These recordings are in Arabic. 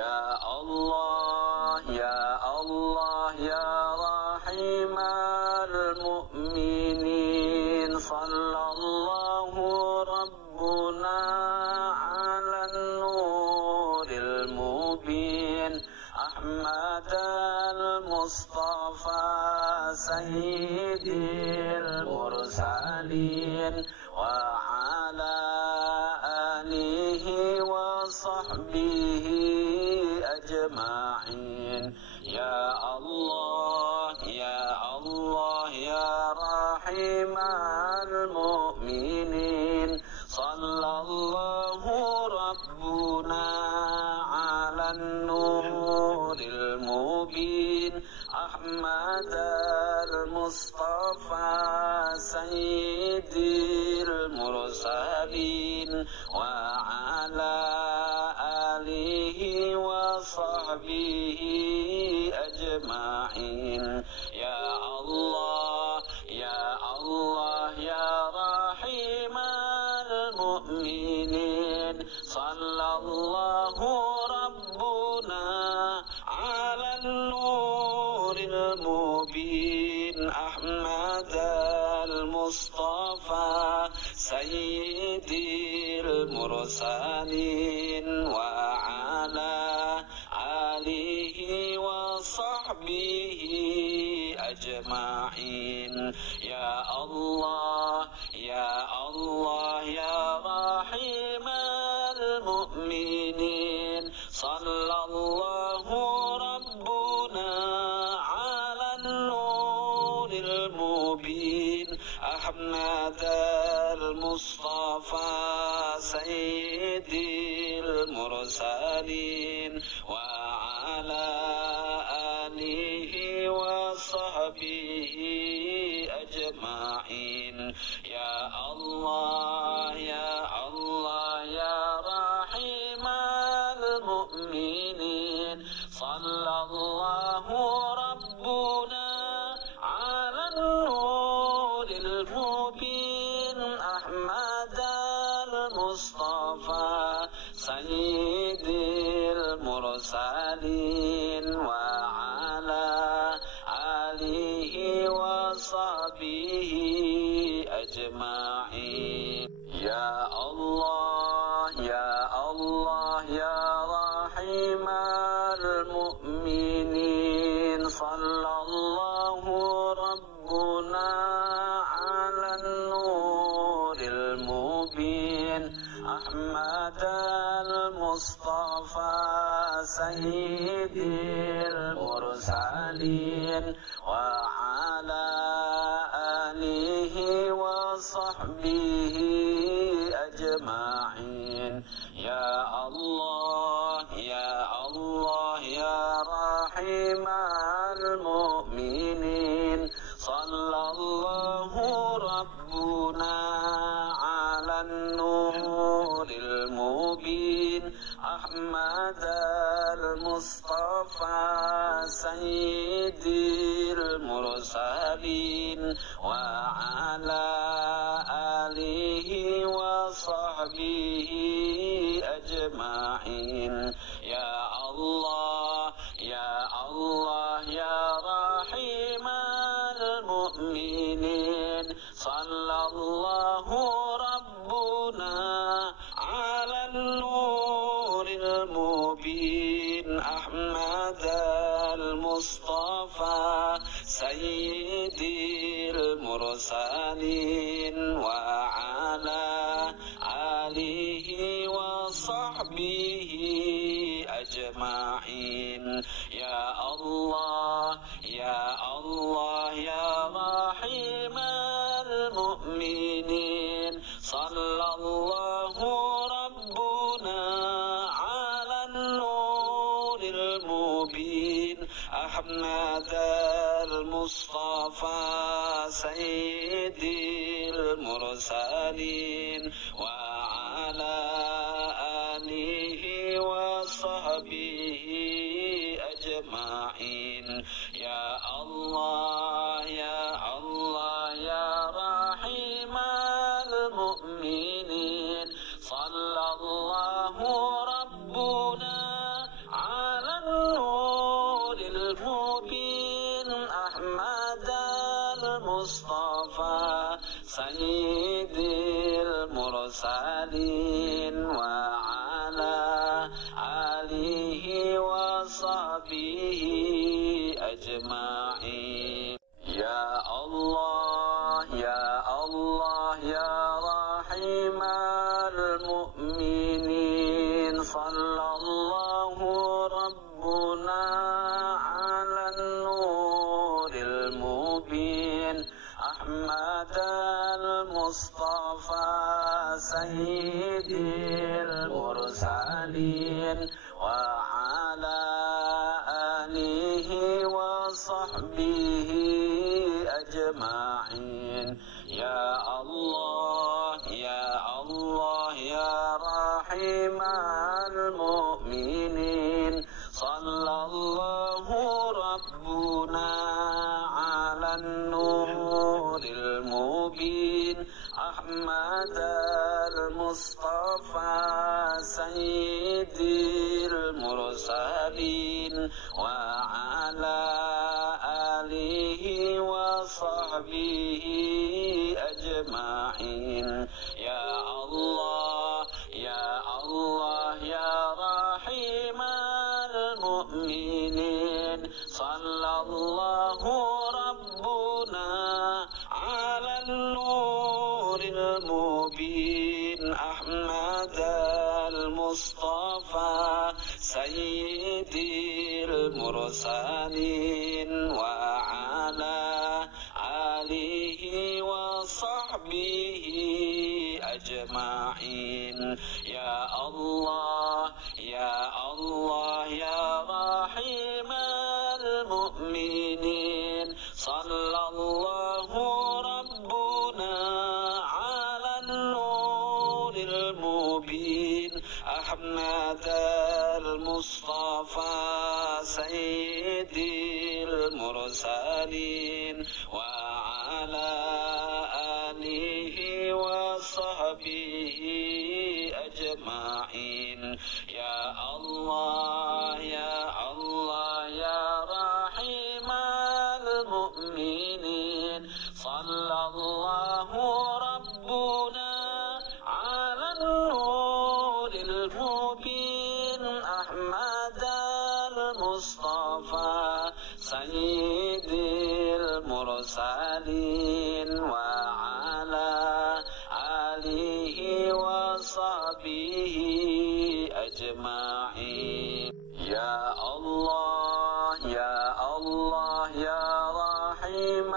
يا الله يا الله يا رحيم المؤمنين صلى الله ربنا على النور المبين أحمد المصطفى سيد المرسلين وعلى آله وصحبه أجمعين يا الله يا الله يا رحيم المؤمنين صلى الله ربنا على النور المبين أحمد المصطفى سيد المرسلين وعلى آله وصحبه أجمعين يا الله يا الله يا رحيم المؤمنين صلى الله ربنا على النور المبين أحمد المصطفى سيد المرسلين وعلى آله وصحبه أجمعين يا الله يا الله يا رحيم المؤمنين صلى الله ربنا على النور المبين أحمد المصطفى سيد المرسلين وعلى آله وصحبه أجمعين يا الله يا الله يا رحيم المؤمنين صلى الله ربنا على النور المبين أحمد المصطفى سيد المرسلين وعلى آله وصحبه أجمعين يا الله يا الله يا رحيم المؤمنين صلى الله ربنا على النور المبين أحمد المصطفى سيد المرسلين وعلى آله وصحبه أجمعين يا الله يا الله يا رحيم المؤمنين صلى الله ربنا على النور المبين أحمد المصطفى سيد المرسلين وعلى آله وصحبه أجمعين يا الله يا الله يا رحيم المؤمنين صلى الله ربنا على النور المبين أحمد المصطفى سيد المرسلين وعلى آله وصحبه أجمعين يا الله يا الله يا رحيم المؤمنين صلى الله ربنا على النور المبين أحمد المصطفى سيد المرسلين وعلى آله وصحبه أجمعين يا الله يا الله يا رحيم المؤمنين صلى الله ربنا المصطفى سيد المرسلين وعلى آله وصحبه أجمعين. يا الله يا الله يا رحيم المؤمنين صلى الله ربنا على النور المبين أحمد المصطفى سيد المرسلين وعلى آله وصحبه أجمعين. يا الله يا الله يا رحيم المؤمنين صلى الله ربنا على النور المبين أحمد المصطفى سيد المرسلين وعلى آله وصحبه أجمعين. يا الله يا الله يا رحيم المؤمنين صلى الله ربنا على النور المبين أحمد المصطفى سيد المرسلين وعلى آله وصحبه أجمعين. يا الله يا الله يا رحيم المؤمنين صلى الله ربنا على النور المبين أحمد المصطفى سيد المرسلين وعلى آله وصحبه أجمعين. يا الله يا الله يا رحيم المؤمنين صلى الله ربنا على النور المبين أحمد المصطفى سيد المرسلين وعلى آله وصحبه أجمعين. يا الله يا الله يا رحيم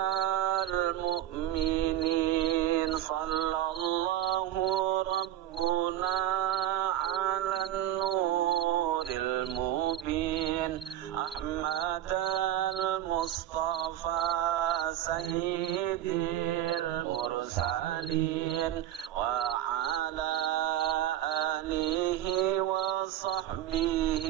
المؤمنين صلى الله ربنا على النور المبين أحمد المصطفى سيد المرسلين وعلى آله وصحبه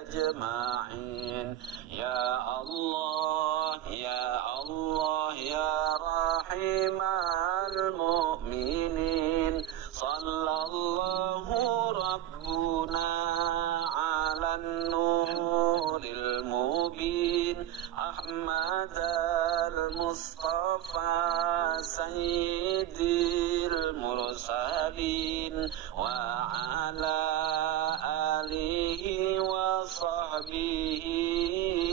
أجمعين. يا الله يا الله يا رحيم المؤمنين صلى الله ربنا على النور المبين أحمد المصطفى سيد المرسلين وعلى آله وصحبه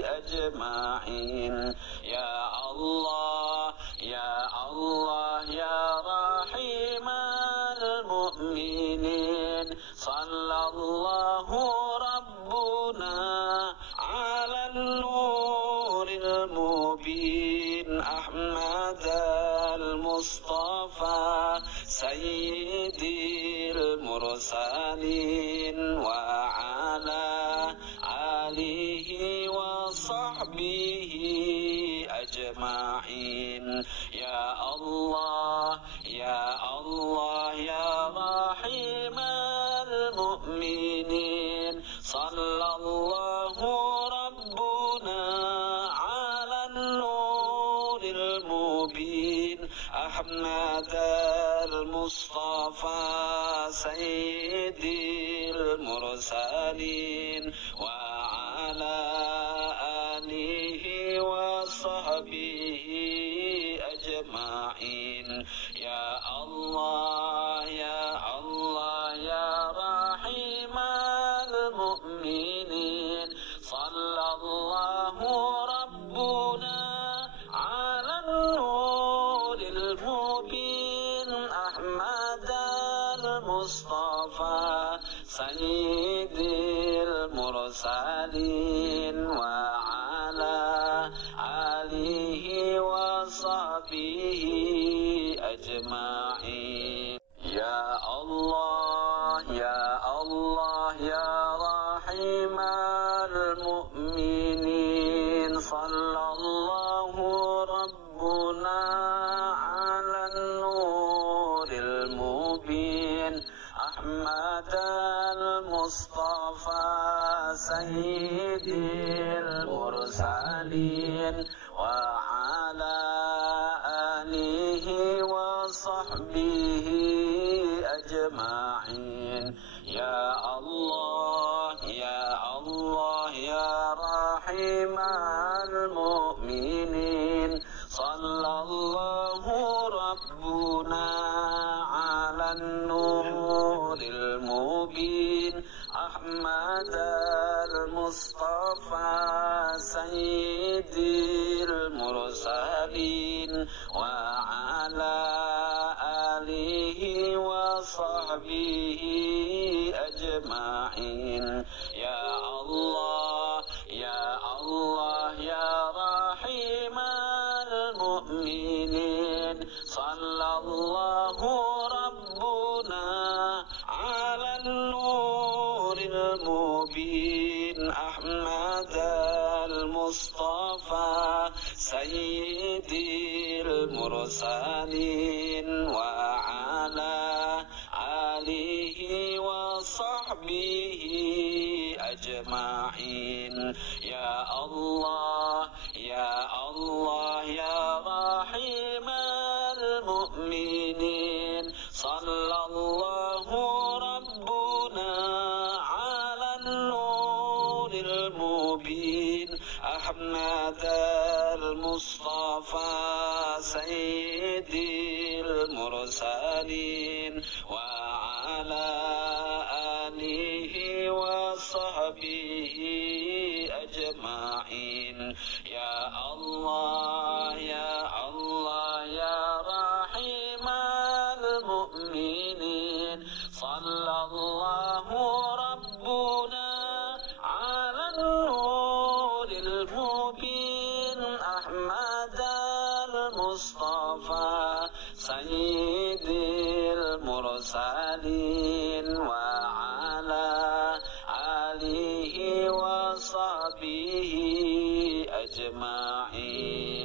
أجمعين. يا الله يا الله يا رحيم المؤمنين صلى الله ربنا على النور المبين أحمد المصطفى سيد المرسلين وعلى آله وصحبه أجمعين. يا الله يا الله يا رحيم المؤمنين صلى الله ربنا على النور المبين أحمد المصطفى سيد المرسلين وعلى آله وصحبه المؤمنين صلى الله ربنا على النور المبين أحمد المصطفى سيد المرسلين وعلى آله وصحبه أجمعين يا الله يا الله يا رحيم المؤمنين صلى الله ربنا على النور المبين أحمد المصطفى سيد المرسلين وعلى آله وصحبه أجمعين يا الله يا الله يا رحيم المؤمنين صلى الله ربنا على النور المبين أحمد المصطفى سيد المرسلين وعلى آله وصحبه أجمعين يا الله يا الله يا رحيم المؤمنين صلى الله ربنا على النور المبين أحمد المصطفى سيد المرسلين وعلى آله وصحبه أجمعين يا الله يا الله يا رحيم المؤمنين صلى الله ربنا على النور المبين أحمد المصطفى سيد المرسلين وعلى آله وصحبه أجمعين يا الله يا الله يا رحيم المؤمنين صلى الله ربنا على النور المبين أحمد المصطفى سيد المرسلين وعلى آله وصحبه أجمعين